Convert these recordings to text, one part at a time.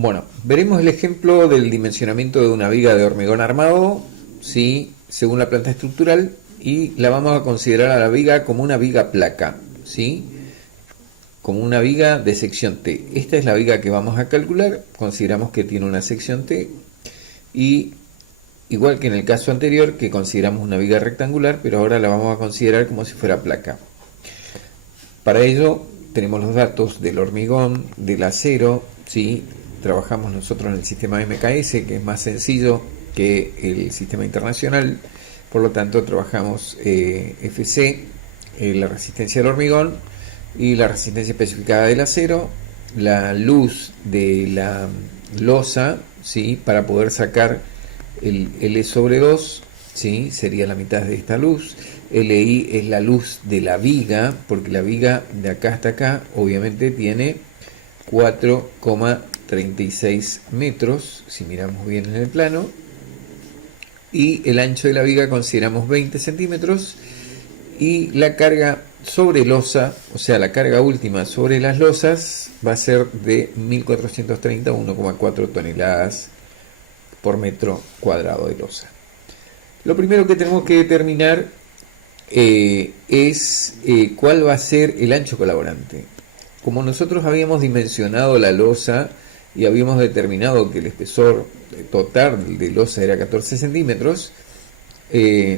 Bueno, veremos el ejemplo del dimensionamiento de una viga de hormigón armado, ¿sí? Según la planta estructural, y la vamos a considerar a la viga como una viga placa, ¿sí? Como una viga de sección T. Esta es la viga que vamos a calcular, consideramos que tiene una sección T, y igual que en el caso anterior, que consideramos una viga rectangular, pero ahora la vamos a considerar como si fuera placa. Para ello tenemos los datos del hormigón, del acero, ¿sí? Trabajamos nosotros en el sistema MKS, que es más sencillo que el sistema internacional, por lo tanto trabajamos FC, la resistencia del hormigón y la resistencia especificada del acero, la luz de la losa, ¿sí? Para poder sacar el L sobre 2, ¿sí? Sería la mitad de esta luz. LI es la luz de la viga, porque la viga de acá hasta acá obviamente tiene 4,36 metros, si miramos bien en el plano, y el ancho de la viga consideramos 20 centímetros, y la carga sobre losa, o sea la carga última sobre las losas, va a ser de 1430 a 1,4 toneladas por metro cuadrado de losa. Lo primero que tenemos que determinar es cuál va a ser el ancho colaborante. Como nosotros habíamos dimensionado la losa y habíamos determinado que el espesor total de losa era 14 centímetros,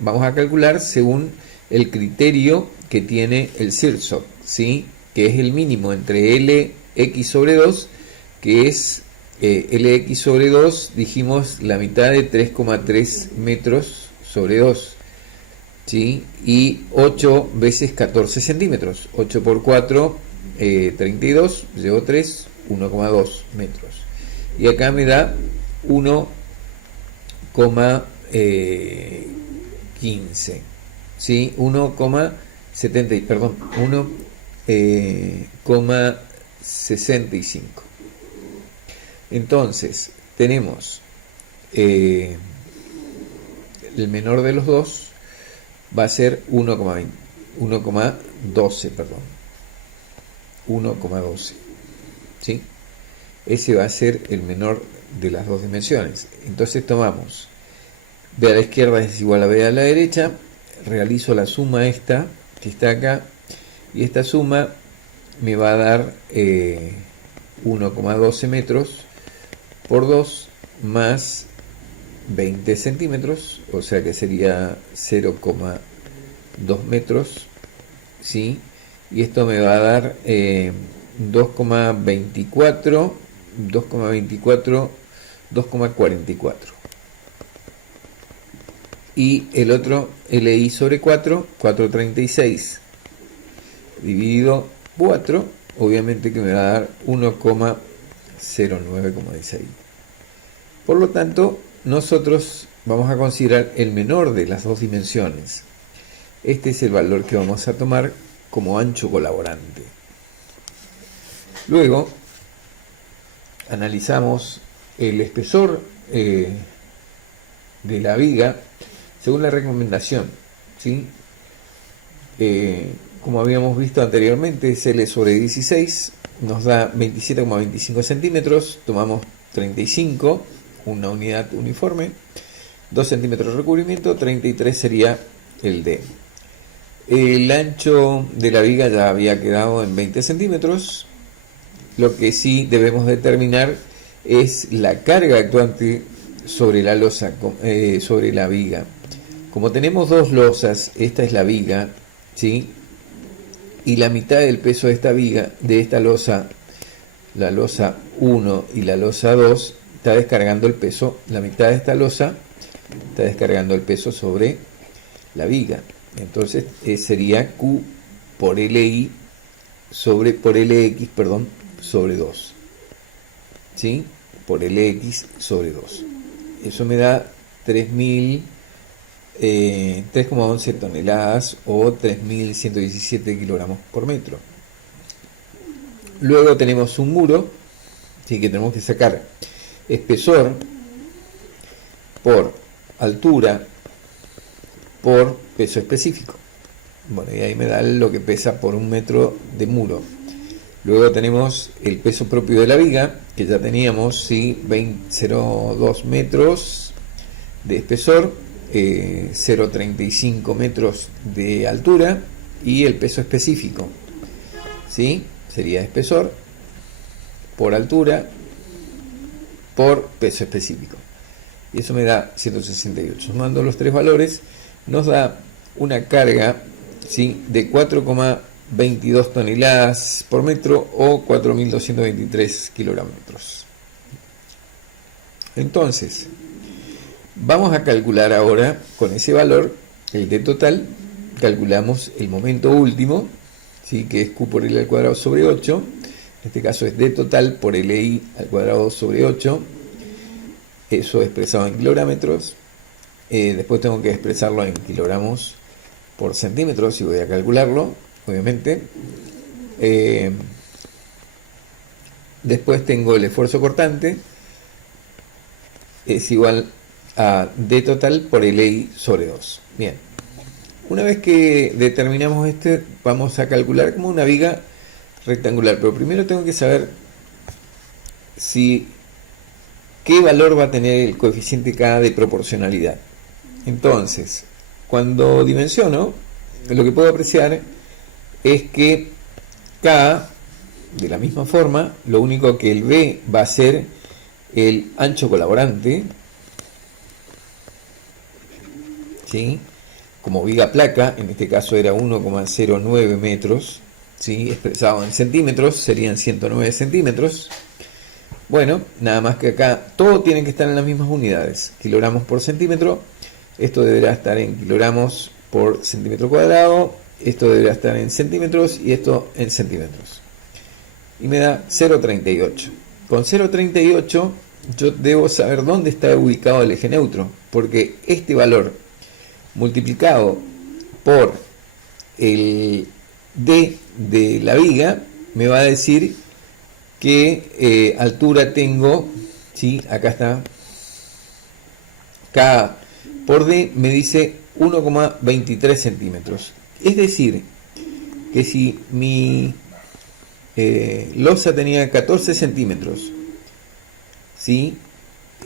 vamos a calcular según el criterio que tiene el CIRSOC, ¿sí? Que es el mínimo entre LX sobre 2, que es LX sobre 2, dijimos la mitad de 3,3 metros sobre 2. ¿Sí? Y 8 veces 14 centímetros, 8 por 4, 32, llevo 3, 1,2 metros. Y acá me da 1,15, ¿sí? 1,70, perdón, 1,65. Entonces, tenemos el menor de los dos va a ser 1,12, perdón. 1,12. ¿Sí? Ese va a ser el menor de las dos dimensiones. Entonces tomamos B a la izquierda es igual a B a la derecha, realizo la suma esta, que está acá, y esta suma me va a dar 1,12 metros por 2 más 20 centímetros, o sea que sería 0,2 metros, ¿sí? Y esto me va a dar 2,24, 2,44. Y el otro, LI sobre 4, 436 dividido 4, obviamente que me va a dar 1,09, como dice ahí. Por lo tanto, nosotros vamos a considerar el menor de las dos dimensiones. Este es el valor que vamos a tomar como ancho colaborante. Luego, analizamos el espesor de la viga según la recomendación, ¿sí? Como habíamos visto anteriormente, es L sobre 16, nos da 27,25 centímetros, tomamos 35, una unidad uniforme, 2 centímetros de recubrimiento, 33 sería el D. El ancho de la viga ya había quedado en 20 centímetros. Lo que sí debemos determinar es la carga actuante sobre la losa, sobre la viga. Como tenemos dos losas, esta es la viga, ¿sí? Y la mitad del peso de esta viga, de esta losa, la losa 1 y la losa 2, está descargando el peso, la mitad de esta losa está descargando el peso sobre la viga. Entonces sería Q por LI por LX, perdón, sobre 2. ¿Sí? Por LX sobre 2. Eso me da 3,11 toneladas o 3.117 kilogramos por metro. Luego tenemos un muro, ¿sí? Que tenemos que sacar espesor por altura por peso específico. Bueno, y ahí me da lo que pesa por un metro de muro. Luego tenemos el peso propio de la viga, que ya teníamos, ¿sí? 0,2 metros de espesor, 0,35 metros de altura y el peso específico, ¿sí? Sería espesor por altura por peso específico. Y eso me da 168. Sumando los tres valores, nos da una carga, ¿sí? de 4,22 toneladas por metro o 4.223 kilogramos. Entonces, vamos a calcular ahora con ese valor el D total. Calculamos el momento último, ¿sí? que es Q por L al cuadrado sobre 8. En este caso es D total por LI al cuadrado sobre 8. Eso expresado en kilogramos. Después tengo que expresarlo en kilogramos por centímetros y voy a calcularlo, obviamente. Después tengo el esfuerzo cortante, es igual a D total por LI sobre 2. Bien, una vez que determinamos este, vamos a calcular como una viga rectangular, pero primero tengo que saber qué valor va a tener el coeficiente K de proporcionalidad. Entonces, cuando dimensiono, lo que puedo apreciar es que K, de la misma forma, lo único que el B va a ser el ancho colaborante, ¿sí? Como viga placa, en este caso era 1,09 metros, ¿sí? Expresado en centímetros, serían 109 centímetros. Bueno, nada más que acá todo tiene que estar en las mismas unidades, kilogramos por centímetro. Esto deberá estar en kilogramos por centímetro cuadrado, esto deberá estar en centímetros y esto en centímetros. Y me da 0,38. Con 0,38 yo debo saber dónde está ubicado el eje neutro, porque este valor multiplicado por el D de la viga me va a decir qué altura tengo, ¿sí? Acá está. K por D me dice 1,23 centímetros. Es decir, que si mi losa tenía 14 centímetros, ¿sí?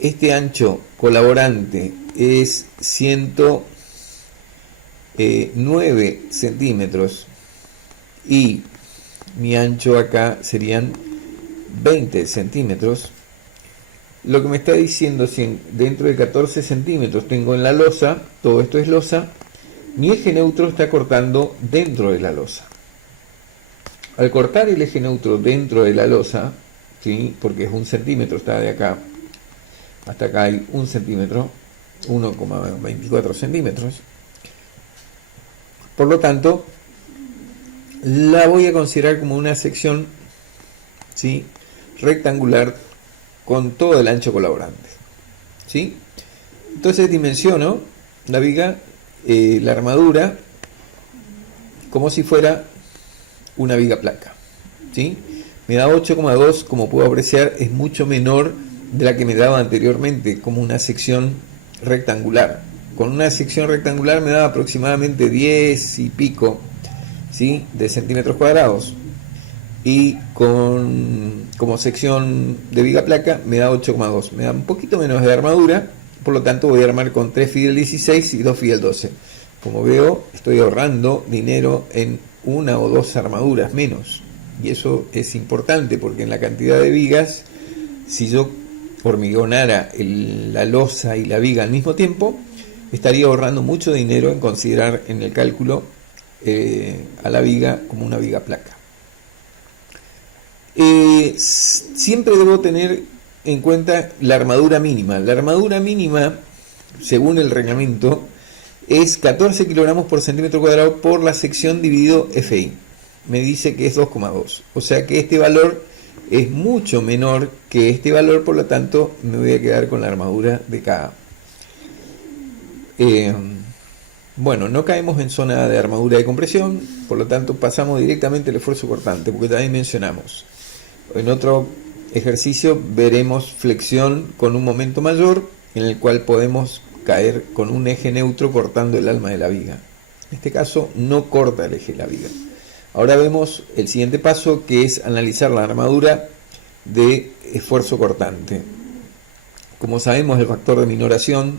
Este ancho colaborante es 109 centímetros y mi ancho acá serían 20 centímetros. Lo que me está diciendo, si dentro de 14 centímetros tengo en la losa, todo esto es losa, mi eje neutro está cortando dentro de la losa. Al cortar el eje neutro dentro de la losa, ¿sí? Porque es 1 centímetro, está de acá hasta acá hay 1 centímetro, 1,24 centímetros. Por lo tanto, la voy a considerar como una sección, ¿sí? rectangular con todo el ancho colaborante, ¿sí? Entonces dimensiono la viga, la armadura, como si fuera una viga placa, ¿sí? Me da 8,2, como puedo apreciar, es mucho menor de la que me daba anteriormente, como una sección rectangular. Con una sección rectangular me daba aproximadamente 10 y pico, ¿sí? de centímetros cuadrados. Y como sección de viga placa me da 8,2, me da un poquito menos de armadura, por lo tanto voy a armar con 3 Fidel 16 y 2 Fidel 12. Como veo, estoy ahorrando dinero en una o dos armaduras menos, y eso es importante porque en la cantidad de vigas, si yo hormigonara la losa y la viga al mismo tiempo, estaría ahorrando mucho dinero en considerar en el cálculo a la viga como una viga placa. Siempre debo tener en cuenta la armadura mínima. La armadura mínima, según el reglamento, es 14 kilogramos por centímetro cuadrado por la sección dividido FI. Me dice que es 2,2. O sea que este valor es mucho menor que este valor, por lo tanto me voy a quedar con la armadura de KA. Bueno, no caemos en zona de armadura de compresión, por lo tanto pasamos directamente al esfuerzo cortante, porque también mencionamos. En otro ejercicio veremos flexión con un momento mayor, en el cual podemos caer con un eje neutro cortando el alma de la viga. En este caso no corta el eje de la viga. Ahora vemos el siguiente paso, que es analizar la armadura de esfuerzo cortante. Como sabemos, el factor de minoración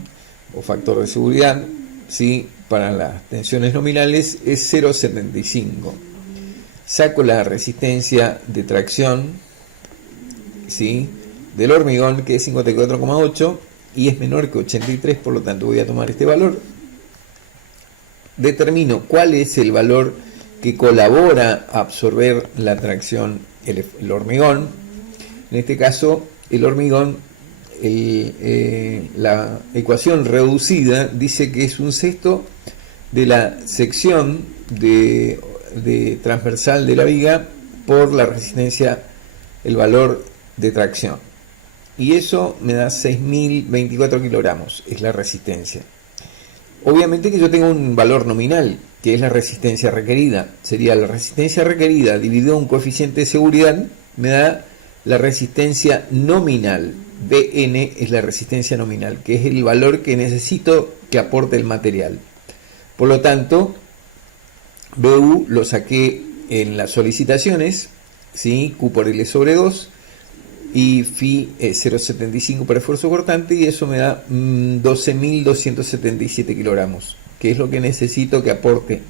o factor de seguridad, ¿sí?, para las tensiones nominales es 0,75. Saco la resistencia de tracción, ¿sí?, del hormigón, que es 54,8 y es menor que 83, por lo tanto voy a tomar este valor. Determino cuál es el valor que colabora a absorber la tracción, el hormigón. En este caso, el hormigón, la ecuación reducida dice que es un sexto de la sección de transversal de la viga por la resistencia, el valor de tracción. Y eso me da 6.024 kilogramos, es la resistencia. Obviamente que yo tengo un valor nominal, que es la resistencia requerida. Sería la resistencia requerida dividido un coeficiente de seguridad, me da la resistencia nominal. Bn es la resistencia nominal, que es el valor que necesito que aporte el material. Por lo tanto, Bu lo saqué en las solicitaciones, ¿sí?, Q por L sobre 2, y Phi 0,75 para esfuerzo cortante, y eso me da 12.277 kilogramos, que es lo que necesito que aporte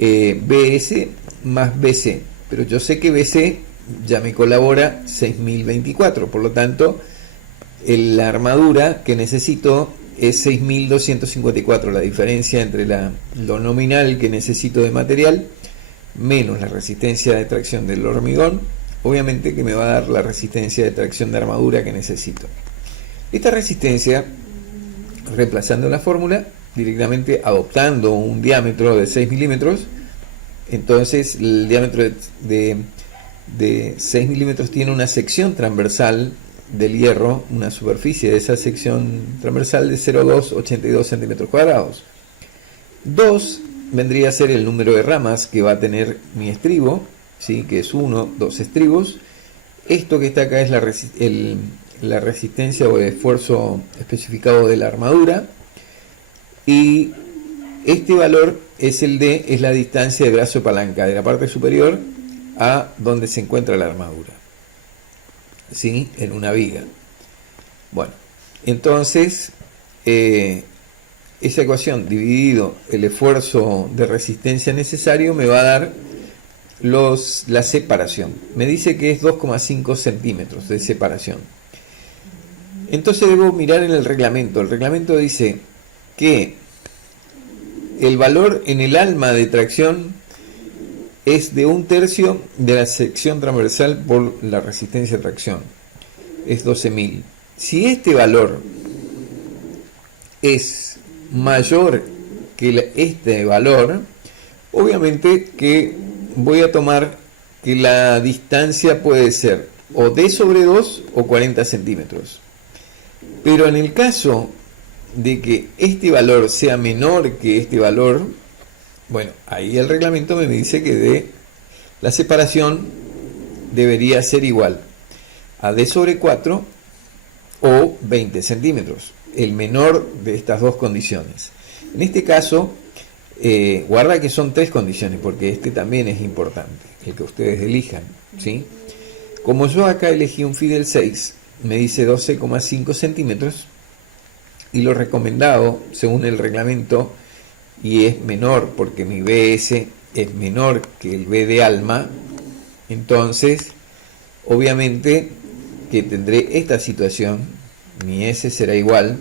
BS más BC. Pero yo sé que BC ya me colabora 6.024, por lo tanto, la armadura que necesito es 6.254, la diferencia entre lo nominal que necesito de material menos la resistencia de tracción del hormigón, obviamente que me va a dar la resistencia de tracción de armadura que necesito. Esta resistencia, reemplazando la fórmula, directamente adoptando un diámetro de 6 milímetros, entonces el diámetro de 6 milímetros tiene una sección transversal del hierro, una superficie de esa sección transversal de 0,282 centímetros cuadrados. 2 vendría a ser el número de ramas que va a tener mi estribo, ¿sí?, que es 2 estribos. Esto que está acá es la resistencia o el esfuerzo especificado de la armadura, y este valor es es la distancia de brazo de palanca de la parte superior a donde se encuentra la armadura, ¿sí?, en una viga. Bueno, entonces esa ecuación dividido el esfuerzo de resistencia necesario me va a dar la separación. Me dice que es 2,5 centímetros de separación. Entonces debo mirar en el reglamento. El reglamento dice que el valor en el alma de tracción es de 1/3 de la sección transversal por la resistencia de tracción. Es 12.000. Si este valor es mayor que este valor, obviamente que voy a tomar que la distancia puede ser o D sobre 2 o 40 centímetros. Pero en el caso de que este valor sea menor que este valor, bueno, ahí el reglamento me dice que la separación debería ser igual a D sobre 4 o 20 centímetros, el menor de estas dos condiciones. En este caso, guarda que son 3 condiciones, porque este también es importante, el que ustedes elijan, ¿sí? Como yo acá elegí un Phi del 6, me dice 12,5 centímetros, y lo recomendado, según el reglamento, y es menor porque mi BS es menor que el B de alma, entonces, obviamente que tendré esta situación, mi S será igual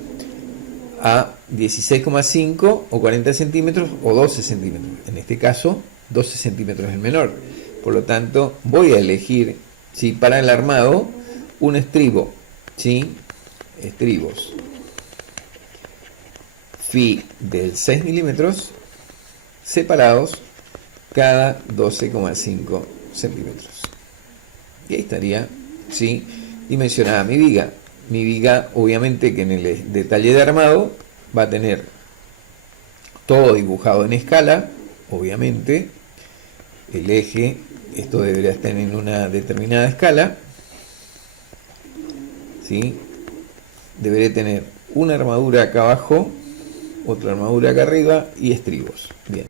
a 16,5 o 40 centímetros o 12 centímetros. En este caso, 12 centímetros es el menor. Por lo tanto, voy a elegir, ¿sí?, para el armado, un estribo, ¿sí?, estribos Phi del 6 milímetros separados cada 12,5 centímetros. Y ahí estaría, ¿sí?, dimensionada mi viga. Mi viga, obviamente que en el detalle de armado va a tener todo dibujado en escala, obviamente. El eje, esto debería estar en una determinada escala, ¿sí? Deberé tener una armadura acá abajo, otra armadura acá arriba y estribos. Bien.